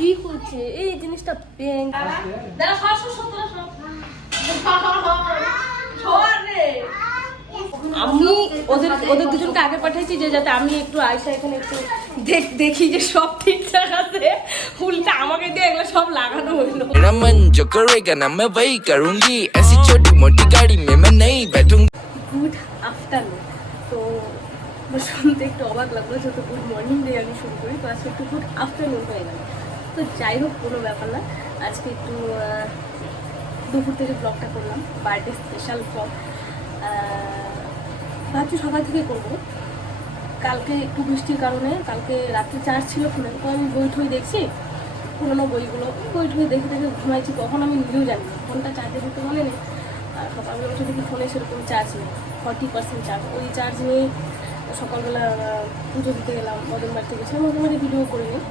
কি করছে এই জিনিসটা ব্যাংক আমি ওদের ওদের দুজনকে আগে পাঠাইছি যে যাতে আমি একটু আয়সা এখানে একটু দেখি যে সব ঠিকঠাক আছে। উল্টা আমাকে দিয়ে এগুলো সব লাগানো হইলো। मेरा मन जो करेगा ना मैं वही करूंगी ऐसी छोटी मोटी गाड़ी में मैं नहीं बैठूंगी। Good afternoon. তো শুনতে একটু অবাক লাগলো যেহেতু গুড মর্নিং দিয়ে আমি শুরু করি, তো আজকে একটু গুড আফটারনুন হয়ে গেল। তো যাই হোক কোনো ব্যাপার না, আজকে একটু দুপুর থেকে ব্লগটা করলাম, বার্থডে স্পেশাল ব্লগ। ভাবছি সকাল থেকে করবো। কালকে একটু বৃষ্টির কারণে কালকে রাত্রে চার্জ ছিল ফোনে, তো আমি বই ঠই দেখছি পুরোনো বইগুলো, বই ঠই দেখে দেখে ঘুমাইছি। তখন আমি নিজেও জানি না ফোনটা চার্জে দিতে বলে নেই। আর সকালবেলা উঠে দেখি ফোনে সেরকম চার্জ নেই, 40% চার্জ। ওই চার্জ নিয়ে সকালবেলা পুজো দিতে গেলাম মদন বাড়ি থেকে, সে মোটামুটি ভিডিও করে নিই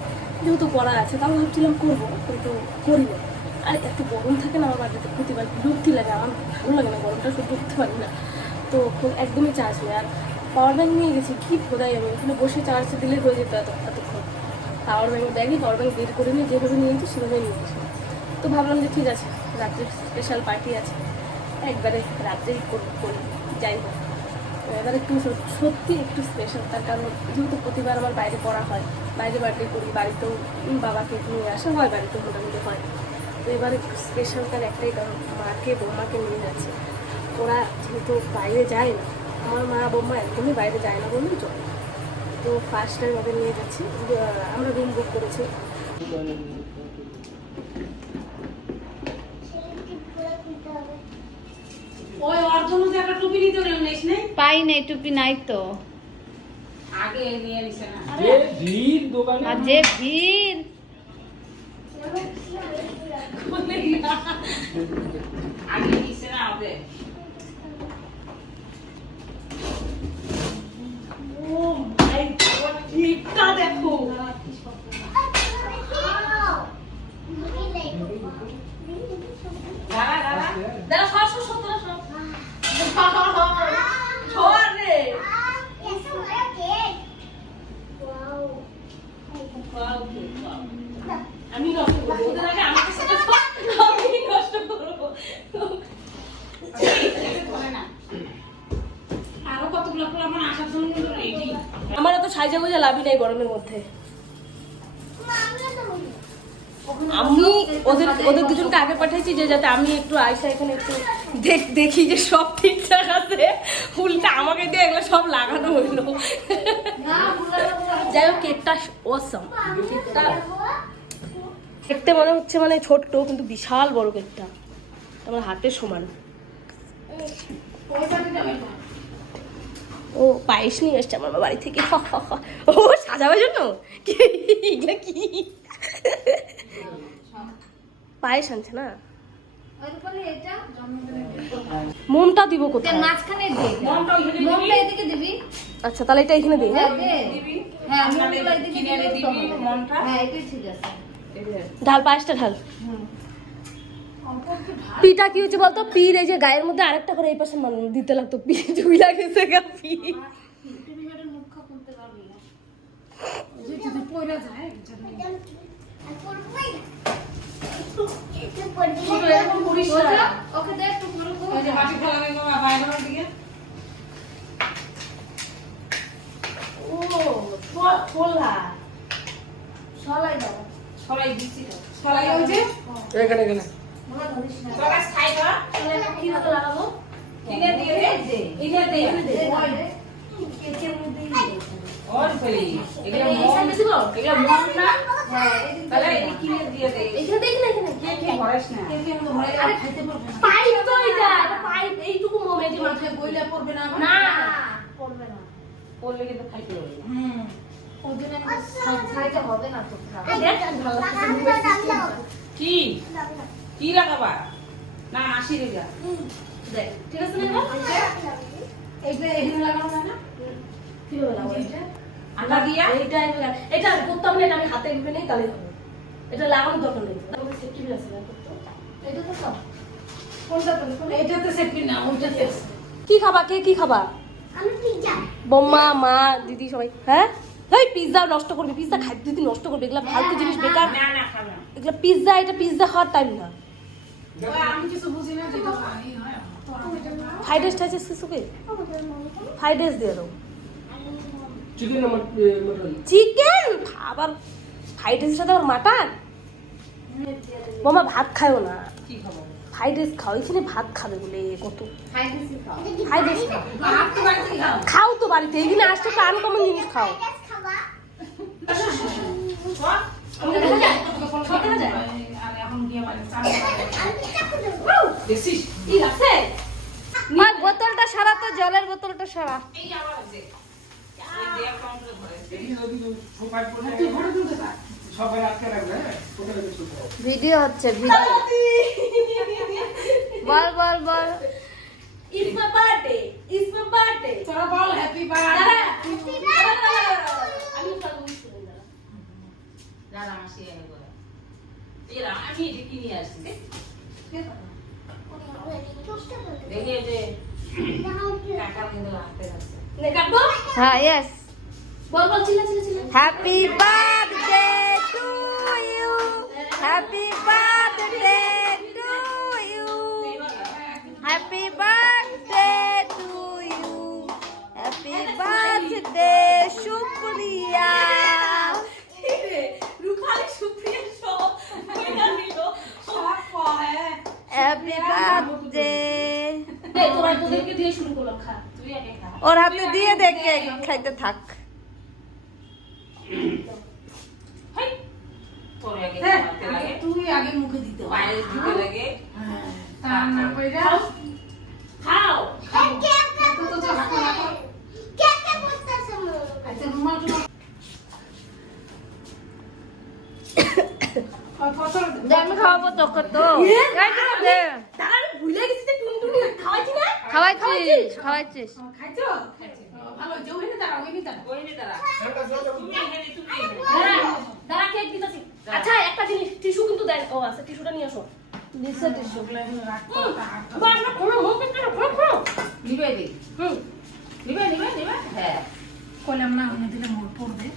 যেহেতু পড়া আছে। তাও ভাবছিলাম করবো কিন্তু করি না। আর এত গরম থাকে না আমার বাড়িতে, প্রতিবার বিরক্তি লাগে, আমার ভালো লাগে না, গরমটা সহ্য করতে পারি না। তো একদমই চার্জ নেই। আর পাওয়ার ব্যাঙ্ক নিয়ে গেছি, কী খোদাই আমি এখানে বসে চার্জ দিলে হয়ে যেত এতক্ষণ। পাওয়ার ব্যাঙ্ক দেখি, পাওয়ার ব্যাঙ্ক বের করে নিয়ে যেভাবে নিয়ে গেছি সেভাবে নিয়ে গেছি। তো ভাবলাম যে ঠিক আছে, রাত্রে স্পেশাল পার্টি আছে, একবারে রাত্রেই করি। যাই হোক, এবার একটু সত্যি একটু স্পেশাল, তার কারণ যেহেতু প্রতিবার আমার বাইরে পড়া হয়, বাইরে বার্থডে করি, বাড়িতেও বাবাকে নিয়ে আসা হয়, বাড়িতেও মোটামুটি হয়। তো এবার একটু স্পেশাল তার একটাই কারণ, মাকে বৌমাকে নিয়ে যাচ্ছে। ওরা যেহেতু বাইরে যায় না, আমার মা বৌমা একদমই বাইরে যায় না বললেই চলে। তো ফার্স্ট টাইম ওদের নিয়ে যাচ্ছি, আমরা রুম বুক করেছি। পাই নাই টুপি, নাই তো আগে নিয়ে নিছে না যে ভিড় দোকানে, আর যে ভিড় আগে নিছে না ওদের। ও মাই গড, ঠিকটা দেখো। দাঁড়া দাঁড়া দাদা সব ছোড় রে। আমি নষ্ট করবো, ওদের আগে আমাকে সাথে আমি নষ্ট করবো। আরো কতগুলো ফুল আমার আসার জন্য কিন্তু রেডি। আমার এত সাইজা গোজা লাভই নাই গরমের মধ্যে। আমি ওদের ওদের দুজনকে আগে পাঠাইছি যে যাতে আমি একটু আয়সা এখানে একটু দেখি যে সব ঠিকঠাক আছে। উল্টা আমাকে দিয়ে এগুলো সব লাগানো হইলো। যাই হোক, কেকটা অসাম। কেকটা দেখতে মনে হচ্ছে মানে ছোট্ট, কিন্তু বিশাল বড় কেকটা, আমার হাতের সমান। ও পায়েস নিয়ে এসছে আমার বাড়ি থেকে। ও সাজাবার জন্য এগুলো কি পায়েস আনছে না? মোমটা দিব কোথায়? মাঝখানে দে, মনটা ওইখানে মোমটা এদিকে দিবি। আচ্ছা তাহলে এটা এখানে দিই। হ্যাঁ দে, দিবি। হ্যাঁ মাঝখানে মোমটা এদিকে কিনে এনে দিবি, দিবি মনটা। হ্যাঁ এটাই ঠিক আছে। ঢাল, পায়েসটা ঢাল। পিটা কি হচ্ছে বলতো, পির এই যে গায়ের মধ্যে আরেকটা করে এই পাশে দিতে লাগতো, পি জুই লাগেছে গা পি। ওকে দে একটু বড় করে। ওই যে মাটি ফেলা নেই বাবা বাইরের দিকে। ও ছোলা সলাই দাও। সবাই দিচ্ছি তো। সবাই ওই যে এখানে তোরা খাই না। কিভাবে লাগাবো? কিনে দিয়ে দে। এটা দে, এখানে দে। কেকের মধ্যেই দে। ওর ভাই এগুলো এই মন সাইডে দিব? এগুলো মন না। হ্যাঁ এদিকে তাহলে এই কিনে দিয়ে দে। এখানে দে, এখানে কে কে ভরাস না। কেকের মধ্যে ভরে আর খাইতে পারবে না। পাইপ তো এটা পাইপ, এইটুকু মোম এই যে মাথায় বইলে পড়বে না আবার? না পড়বে না। করলে কিন্তু খাইতে হবে। হ্যাঁ ওই জন্য খাইতে হবে না তো। দেখ ভালো লাগছে। কি কি লাগাবা না 80 টাকা দেখ ঠিক আছে না? এইটা এখানে লাগানো যায় না? কিভাবে লাগাবো? আটা দিয়া এটা করতাম না, এটা আমি হাতে এভাবে নেই তাহলে হবে। এটা লাগানোর দরকার নেই। আমাদের সেফটি আছে না করতে। এটা তো সব কোনটা তো এইটাতে সেফটি না, ওইটাতে আছে। কি খাবা? কে কি খাবা? আমি পিজ্জা। বোম্মা, মা, দিদি সবাই। হ্যাঁ এই পিৎজা নষ্ট করবি, পিৎজা খাদ্য দিদি নষ্ট করবি, এগুলা ফালতু জিনিস বেকার। না না খাবে না। এগুলা পিৎজা, এটা পিৎজা খাওয়ার টাইম না। আমি কিছু বুঝি না যেটা খাই হয় ফ্রাইড রাইস টাইস কিছুকে ফ্রাইড রাইস দিয়ে দাও। চিকেন না মটন? চিকেন আবার ফ্রাইড রাইসের সাথে আবার মাটন। মামা ভাত খায়ও না, কি খাবো? ফ্রাইড রাইস খাও, এখানে ভাত খাবে বলে কত ফ্রাইড রাইস ভাত তো বাড়িতে খাও খাও তো বাড়িতে, এখানে আসতে তো আনকমন জিনিস খাও। আর এখন গিয়ে বাড়ি চাল দেখছিস? কি আছে? আর বোতলটা সারা তো, জলের বোতলটা সারা। এই আবার আছে। ওই যে কাউন্টারে ধরেছে। এই যদি সোফায় পড়ে তুই ঘরে তুলতে থাক সবাই আটকে রাখবে, হ্যাঁ? কোথায় রেখে শুতে হবে? ভিডিও হচ্ছে, video. Ball ball ball. It's my birthday. It's my birthday. তোরা বল হ্যাপি দাঁড়া। বার্থডে আমি তো wish করি না। দাঁড়া, মাসি আগে বলে। এরা আমি এটা কিনে আসছি। দেখি এই যে কাকার কিন্তু হাতে আছে। নে কাটবো? হ্যাঁ, ইয়েস। বল বল চিল্লা চিল্লা চিল্লা। Happy birthday to you, happy birthday to you, happy birthday to you, happy birthday শুক্রিয়া। কি রে? রূপালি সুপ্রিয়া সব কইরা নিল। সব কয় হ্যাপি বার্থডে। এই তোরা তোদেরকে দিয়ে শুরু করলাম, খা। তুই আগে খা। ওর হাতে দিয়ে দেখে খাইতে থাক। হাই। তোর আগে হ্যাঁ খাওয়াতে লাগে। তুই আগে মুখে দিতে হবে পায়েস দিতে লাগে। হ্যাঁ তা না কইরা খাও। তো তো তো হাতে রাখো আচ্ছা রুমাল টুমাল ফটো আমি খাওয়াবো তোকে তো। খাইতে দে। দাঁড়া, আমি ভুলে গেছি যে টুনটুনি খাওয়াইছি না? খাওয়াইছিস, খাওয়াইছিস। খাইছো ভালো জৌ হেনে দাঁড়াও ওই নিতা ওই নে দাঁড়া। তুমি এখানে তুমি এখানে। দাঁড়া, দাঁড়া কেক দিতেছি। আচ্ছা একটা জিনিস, টিস্যু কিন্তু দেন। ও আচ্ছা, টিস্যুটা নিয়ে আসো। দিছে টিস্যু। বাবা খোলো, মুখ একটু খোলো। নিবে দে। হুম। নিবে নিবে নিবে। হ্যাঁ। কইলাম না ওনে দিলে মোর পড়বে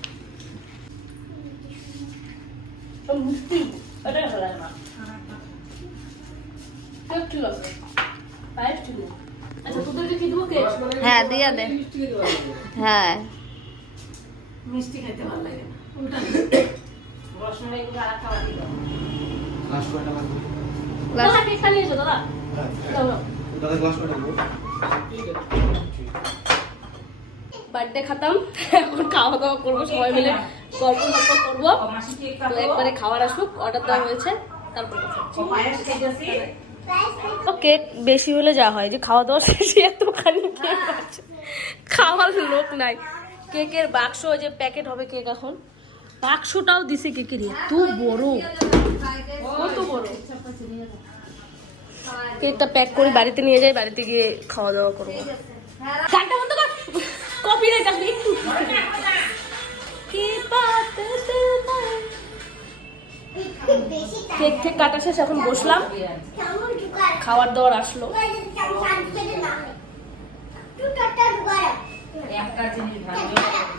ও মিষ্টি। এটা হলো না। কেক ঠিক আছে। পায়েস ঠিক আছে। আচ্ছা তোদেরকে কি দেবো কেক? হ্যাঁ, দিয়া দে। মিষ্টি খেতে পারবে না। হ্যাঁ, মিষ্টি খাইতে ভালো লাগে না উল্টা রসমালাই গুলো আর খাওয়া দিও। গ্লাস কয়টা লাগবে? দাদা কেকটা নিয়ে এসো দাদা। দাও দাও। দাদা গ্লাস কয়টা লাগবে? বার্থডে খাতাম, এখন খাওয়া দাওয়া করবো, সবাই মিলে গল্প করবো। ও মাসি কেক তো খাবো। একবারে খাবার আসুক, অর্ডার দেওয়া হয়েছে, তারপর ও পায়েস খাইতেছি। কেক বেশি হলে যা হয় যে খাওয়া দাওয়া শেষে এতখানি কেক আছে, খাওয়ার লোক নাই। কেকের বাক্স যে প্যাকেট হবে কেক, এখন বাক্সটাও দিছে কেকের, এত বড়, কত বড়। কেকটা প্যাক করে বাড়িতে নিয়ে যাই, বাড়িতে গিয়ে খাওয়া দাওয়া করবো। গানটা বন্ধ কর, কপিরাইট আসবে একটু। কি বাত দিল কেক ঠেক কাটা শেষ, এখন বসলাম, খাবার দাবার আসলো। একটা জিনিস ভালো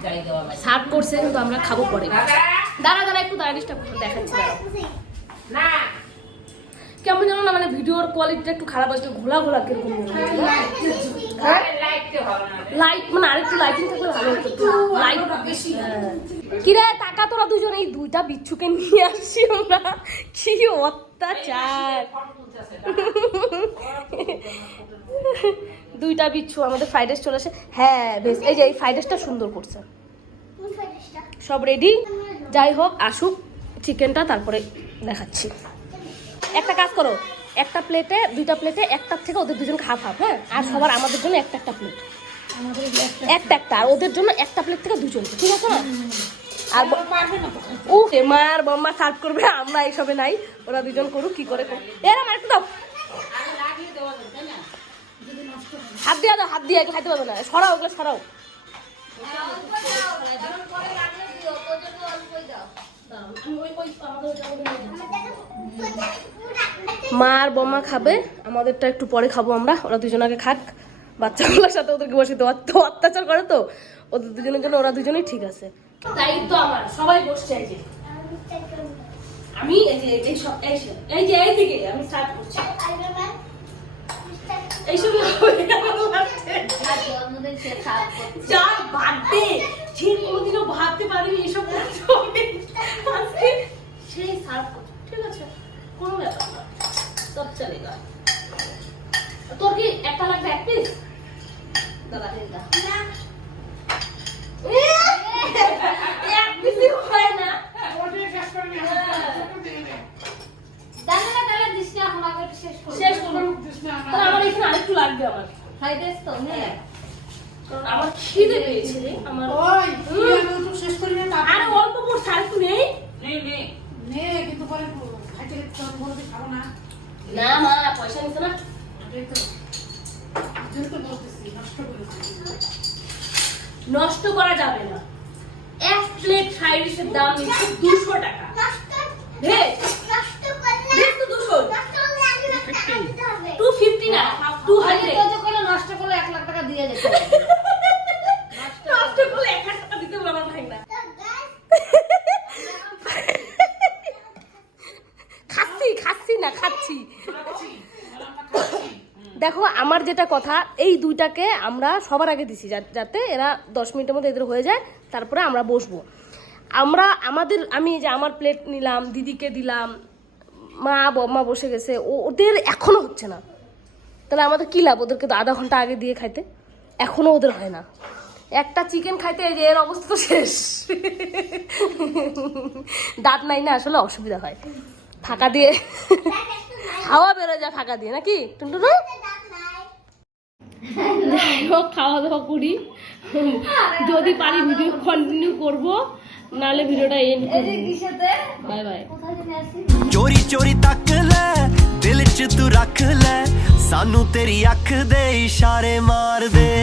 যাই দেওয়া লাগে। সার্ভ করছে, কিন্তু আমরা খাবো পরে। দাদা দাঁড়া দাঁড়া একটু দাঁড়া, ডিস্টার্ব দেখাচ্ছি দাঁড়াও। না কেমন জানো না, মানে ভিডিওর কোয়ালিটিটা একটু খারাপ আসবে, ঘোলা ঘোলা কিরকম লাইটতে হবে না। লাইট, মানে আরেকটু লাইটিং থাকলে ভালো হতো। লাইট বেশি। কিরে টাকা তোরা দুজন এই দুইটা বিচ্ছুকে নিয়ে আসছি আমরা, কি অত্যাচার। দুইটা বিচ্ছু, আমাদের ফ্রাইড রাইস চলে আসে। হ্যাঁ বেশ, এই যে এই ফ্রাইড রাইসটা সুন্দর করছে, সব রেডি। যাই হোক আসুক চিকেনটা, তারপরে দেখাচ্ছি। একটা কাজ করো, একটা প্লেটে, দুইটা প্লেটে একটার থেকে ওদের দুজন হাফ হাফ, হ্যাঁ, আর সবার আমাদের জন্য একটা একটা প্লেট, একটা একটা, আর ওদের জন্য একটা প্লেট থেকে দুজন, ঠিক আছে না? আর ও মার বম্মা সার্ভ করবে, আমরা এইসবে নাই, ওরা দুজন করুক, কি করে করুক। এরম একটু দাও, হাত দিয়ে দাও, হাত দিয়ে খাইতে পারবে না, সরাও ওগুলো সরাও। মার বম্মা খাবে, আমাদেরটা একটু পরে খাবো আমরা, ওরা দুজন আগে খাক, বাচ্চাগুলোর সাথে ওদেরকে বসে তো অত্যাচার করে তো ওদের দুজনের জন্য ওরা দুজনেই ঠিক আছে। তাই তো আমার সবাই বসছে এই যে আমি এই যে এই সব এই যে এইদিকে আমি স্টার্ট করছি এইসব জন্মদিন সে খারাপ করছে। যার বার্থডে সে কোনোদিনও ভাবতে পারিনি এসব করতে হবে আজকে সেই সার্ভ করছে। ঠিক আছে কোনো ব্যাপার না, সব চলেগা। তোর কি একটা লাগবে এক পিস? দাদা এক পিসই হয় না। জানি না তাহলে দিস না, এখন আগে একটু শেষ করবো। শেষ করুন তাহলে আমার এখানে আরেকটু লাগবে আমার, খাই দিস তো হ্যাঁ। কারণ আমার খিদে পেয়েছে রে আমার। ওই তুই আমি একটু শেষ করি না তারপর আরে অল্প পড়ছে আর একটু নেই। নে, কিন্তু পরে খাইতে তোর বলতে খাবো না। না মা পয়সা নিছে না। এটাই তো জোর তো বলতেছি নষ্ট করে দিচ্ছি। নষ্ট করা যাবে না। এক প্লেট ফ্রাইড রাইসের দাম নিচ্ছে 200 টাকা। ভেজ ভেজ তো 200 250 না আমি 200 তো যখন নষ্ট করলে 1 লাখ টাকা দিয়ে যেতে হবে। নষ্ট করলে 1 লাখ টাকা দিতে বলে আমার ভাই না। খাচ্ছি না খাচ্ছি। দেখো আমার যেটা কথা, এই দুইটাকে আমরা সবার আগে দিছি যাতে এরা 10 মিনিটের মধ্যে এদের হয়ে যায়, তারপরে আমরা বসবো। আমি যে আমার প্লেট নিলাম, দিদিকে দিলাম, মা বম্মা বসে গেছে, ওদের এখনো হচ্ছে না। তাহলে আমাদের কি লাভ ওদেরকে তো আধা ঘন্টা আগে দিয়ে খাইতে, এখনো ওদের হয় না। একটা চিকেন খাইতে এই যে এর অবস্থা তো শেষ। দাঁত নাই না, আসলে অসুবিধা হয় ফাঁকা দিয়ে হাওয়া বেরোয় যায় ফাঁকা দিয়ে, নাকি টুনটুনু? যাই হোক খাওয়া দাওয়া করি, যদি পারি ভিডিও কন্টিনিউ করব, নাহলে ভিডিওটা এন্ড এই যে কিসেতে বাই বাই। কোথায় জানি আসি ਚੋਰੀ ਚੋਰੀ ਤੱਕ ਲੈ ਦਿਲ 'ਚ ਤੂੰ ਰੱਖ ਲੈ ਸਾਨੂੰ ਤੇਰੀ ਅੱਖ ਦੇ ਇਸ਼ਾਰੇ ਮਾਰਦੇ